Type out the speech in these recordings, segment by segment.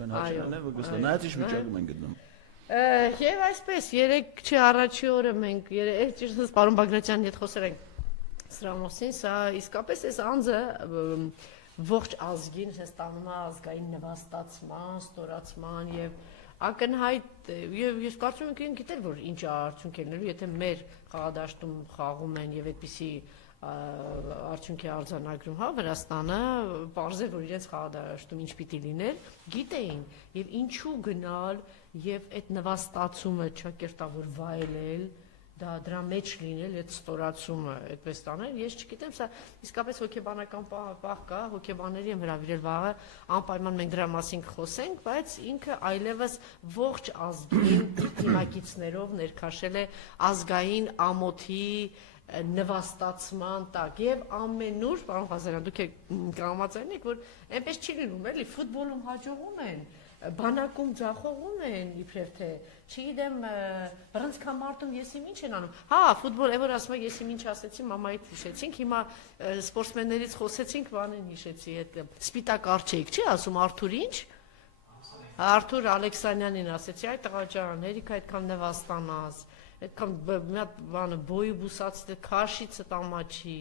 Մեն հաճելն է, որ գստա, նայած ինչ վիճակում են գտնում։ Եվ այսպես, երեք չի առաջի օրը մենք, ճիշտ պարոն Բագրատյանի հետ խոսել ենք սրա մասին, սա իսկապես այս անձը ողջ ազգին ստանում է ազգային նվաստացման, ստորացման եւ ակնհայտ եւ ես կարծում եմ գիտեր որ ինչ արդյունք է լինելու, եթե մեր խաղադաշտում խաղում են եւ այդպիսի արդյունքի արձանագրում, հա, Վրաստանը պարզ է, որ իրենց խաղադաշտում ինչ պիտի լիներ, գիտեին եւ ինչու գնալ եւ այդ նվաստացումը չկերտավոր վայելել, դրա մեջ լինել այդ ստորացումը, այդպես տանել, ես չգիտեմ, սա իսկապես հոգեբանական պահ կա, հոգեբաների եմ հրավիրել վաղը, անպայման մենք դրա մասին կխոսենք, բայց ինքը այլևս ողջ ազգին դիմակիցներով ներքաշել է ազգային ամոթի նվաստացման տակ եւ ամենուր, պարոն Ղազարյան, դուք կամացային եք, որ այնպես չի լինում, էլի, ֆուտբոլում հաջողում են, բանակում ձախողում են, իբրև թե, չգիտեմ, բռնցքամարտում ես իմ ինչ են անում, հա, ֆուտբոլ, որ ասում եք, ես իմ ինչ ասեցի, մամայից հիշեցինք, հիմա սպորտսմեններից խոսեցինք, բանին հիշեցի, այդ սպիտակ արջեիք, չի ասում, Արթուր ինչ, Արթուր Ալեքսանյանին ասեցի, այ տղա ջան, հերիք այդքան նվաստանաս, այդքան մի հատ բանը բոյի բուսացի, քաշիցը տամաչի,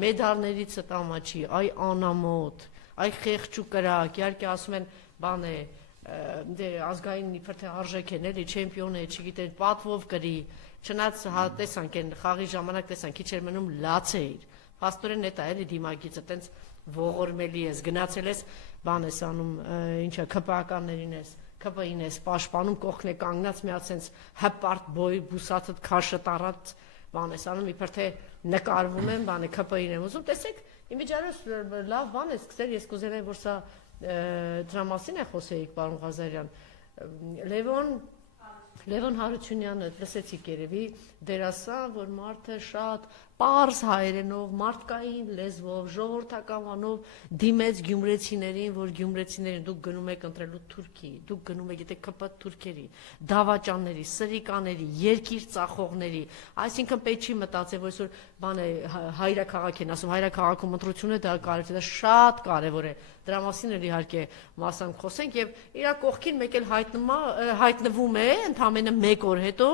մեդալներից տամաչի, այ անամոթ, այ խեղճ ու կրակ, իհարկե ասում են, բան է, դե ազգային իբր թե արժեք են, էլի չեմպիոն է, չգիտեն, պատվով կրի, չնայած տեսանք են խաղի ժամանակ տեսանք, քիչ էր մնում լաց էիր, փաստորեն էտա էլի դիմագիծը, տենց ողորմելի ես, գնացել ես, բան ես անում, ինչա, ԿՊԱ-ականներին ես, ԿՊԻ-ին ես պաշտպանում, կողքն է կանգնած մի հատ սենց հպարտ բոյ բուսաթդ քաշը տարած բան ես անում, իբր թե նկարվում են, բան է ԿՊԻ-ին եմ ուզում, տեսեք, իմիջիայլոց լավ բան է սկսել, ես կուզենայի, որ սա դրա մասին է խոսեիք, պարոն Ղազարյան, Լևոն Հարությունյանը, լսեցիք երևի, դերասան, որ մարդը շատ պարզ հայերենով, մարդկային լեզվով, ժողովրդականանով դիմեց գյումրեցիներին, որ գյումրեցիներին դուք գնում եք ընտրելու Թուրքի, դուք գնում եք եթե ԿՊ թուրքերի, դավաճանների, սրիկաների, երկիր ծախողների, այսինքն պետք չի մտածել, որ այսօր բան է հայրաքաղաք են ասում, հայրաքաղաքում ընտրությունը դա կարևոր է, դա շատ կարևոր է, դրա մասին էլ իհարկե մասամբ խոսենք եւ իր կողքին մեկ էլ հայտնվում է ընդամենը 1 օր հետո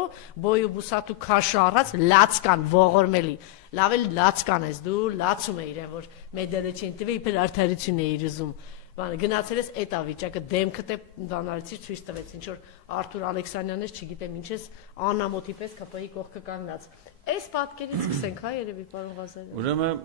բոյու բուսատու քաշը առած լացկան ողորմելի լավ էլ լացկան ես դու լացում է իրեն որ մեդալը չեն տվի իբր արդարություն է իր ուզում բանը գնացել ես էտա վիճակը դեմքդ է բանալիցի ցույց տվեց ինչ որ Արթուր Ալեքսանյանն ես չգիտեմ ինչ ես անամոթի պես ԿՊ-ի կողքը կանգնած այս պատկերից սկսենք հա երևի պարոն Ղազարյան Ուրեմն